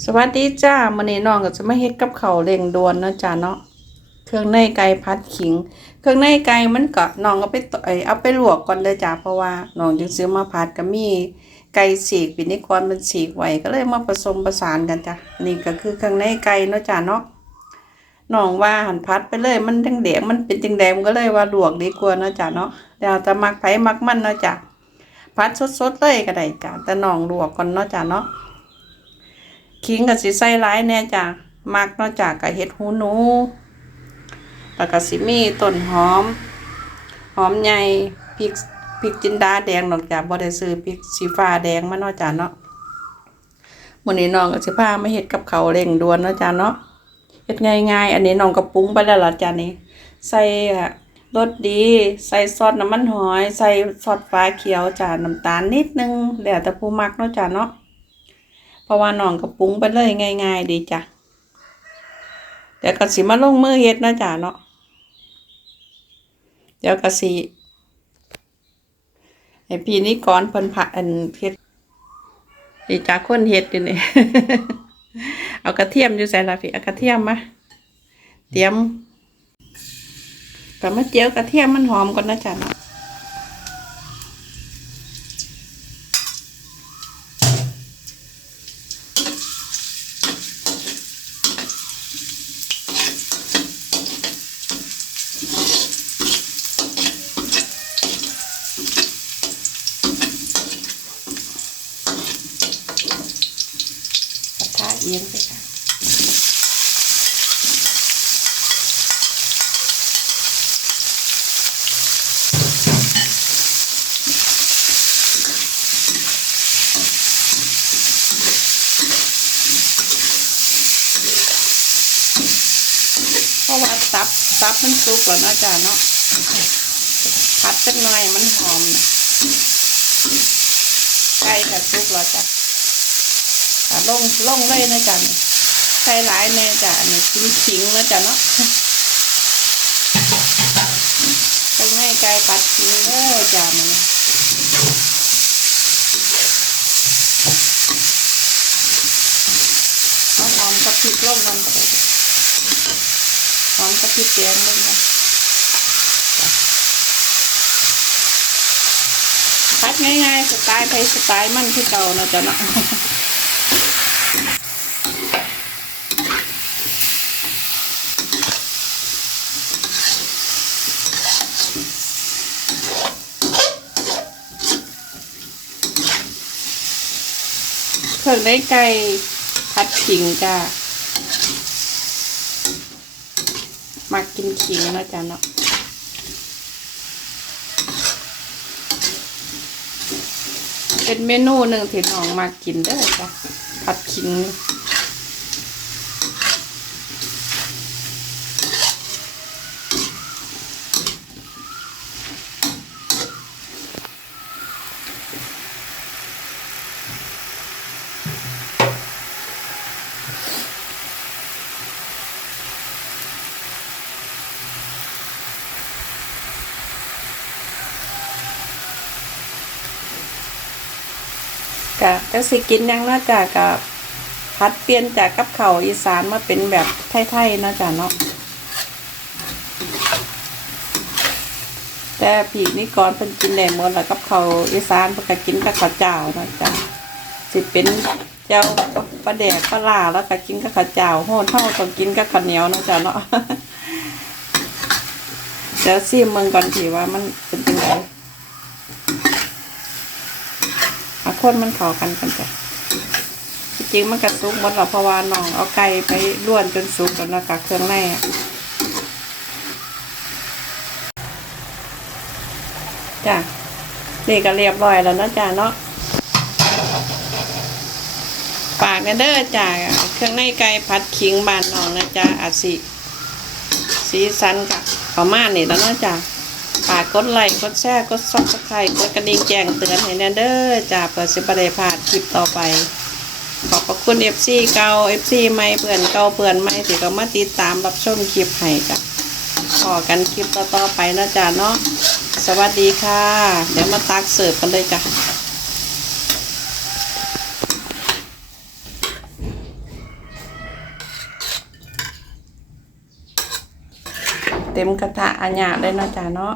สวัสดีจ้ามื้อนี้น้องก็จะมาเฮ็ดกับเขาเร่งด่วนนะจ้าเนาะเครื่องในไก่ผัดขิง เครื่องในไก่มันก็น้องเอาไปตเอ้ยเอาไปลวกก่อนเด้อจ้าเพราะว่าน้องจึงซื้อมาผัดก็มีไก่ฉีกปินิกรมันฉีกไว้ก็เลยมาผสมประสานกันจ้ะนี่ก็คือเครื่องในไก่เนาะจ้าเนาะน้องว่าหันผัดไปเลยมันแดงๆมันเป็นจังแดงก็เลยว่าลวกดีกว่าเนาะจ้าเนาะแล้วแต่มักไผ่มักมันเนาะจ้าผัดสดๆเลยก็ได้จ้าแต่น้องลวกก่อนเนาะจ้าเนาะ ขิงกับสิใส่ร้ายแน่จ้ะมักนอกจากกับเห็ดหูหนู แล้วก็สิมีต้นหอม หอมใหญ่พริกพริกจินดาแดงดอกจ้ะบ่ได้ซื้อพริกสีฟ้าแดงมานาะจ้ะเนาะมื้อนี้น้องก็สิพามาเฮ็ดกับข้าวเร่งด่วนเนาะจ้ะเนาะเฮ็ดง่ายๆ อันนี้น้องก็ปรุงไปแล้วล่ะจ้ะนี่ใส่อะรสดี ใส่ซอสน้ำมันหอย ใส่ซอสฟ้าเขียวจ้ะน้ำตาลนิดนึงแล้วแต่ผู้มักเนาะจ้ะเนาะ ราะว่าน้องก็ปรุงไปเลยง่าย ๆ ดีจ้ะเดี๋ยวก็สิมาลงมือเฮ็ดนะจ้ะเนาะเดี๋ยวก็สิให้พี่นี่ก่อนเพิ่นผัดอันเฮ็ดดีจ้าคนเฮ็ดอยู่นี่เอากระเทียมอยู่ใส่ละพี่เอากระเทียมมาเตรียมก็มาเจียวกระเทียมมันหอมก่อนนะจ้ะเนาะ เอียงไปค่ะเพราะว่าตับตับมันสุกแล้วเนะจ้ะเนาะผัดจักหน่อยมันหอมนะไก่ก็สุกแล้วจ้ะ อะลงลงเลยนะจ๊ะใส่หลายแน่จ้ะนนี้กินขิงนะจ๊ะเนาะใส่ไม่ไก่ปัดขิงเด้อจ้ะมันเอาหอมกับพริกลงกันไปหอมกับพริกแกงลงกันพัดง่ายๆสไตล์ไทยสไตล์มันคือเก่านะจ๊ะเนาะ เครื่องในไก่ผัดขิงจ้ามากินขิงนะจ๊ะเนาะเป็นเมนูหนึ่งที่น้องมากินได้จ้ะผัดขิง กะจะสิกินยังนาะจ้ะกับพัดเปลี่ยนจากกับเขาอีสานมาเป็นแบบไทยๆนะจ้ะเนาะแต่ผีนี่ก่อนเพิ่นกินได้หมดแล้วกับเขาอีสานเพิ่นก็กินกับข้าวเจ้านะจ้ะสิเป็นเจ้าปลาแดกปลาล่าแล้วก็กินกับข้าวเจ้าโหดเท่าต้องกินกับข้าวเหนียวนะจ้ะเนาะเดี๋ยวซิมเมืองก่อนทีว่ามันเป็นยังไง เอา คนมันเข้ากันกันจ้ะจริงมันกระซุกหมดแล้วเพราะว่าน้องเอาไก่ไปล้วนจนสุกแล้วนะคะเครื่องในจ้ะนี่ก็เรียบร้อยแล้วนะจ้ะเนาะปากกันเด้อจ้ะเครื่องในไก่ผัดขิงบานน้องนะจ้ะอาจสิสีสันกับประมาณนี้แล้วนะจ้ะ ฝากกดไลค์กดแชร์กดซับสไครต์กดกระดิ่งแจ้งเตือนให้แน่เด้อจ้าเปิดเสบประเดพาดคลิปต่อไป ขอบคุณเอฟซีเก่าเอฟซีใหม่เพื่อนเก่าเพื่อนใหม่ที่ก็มาติดตามรับชมคลิปให้จ้ะขอกันคลิปต่อๆไปนะจ้าเนาะสวัสดีค่ะ เดี๋ยวมาตักเสิร์ฟกันเลยจ้ะเต็มกระทะอัญญาเลยนะจ๊ะเนาะ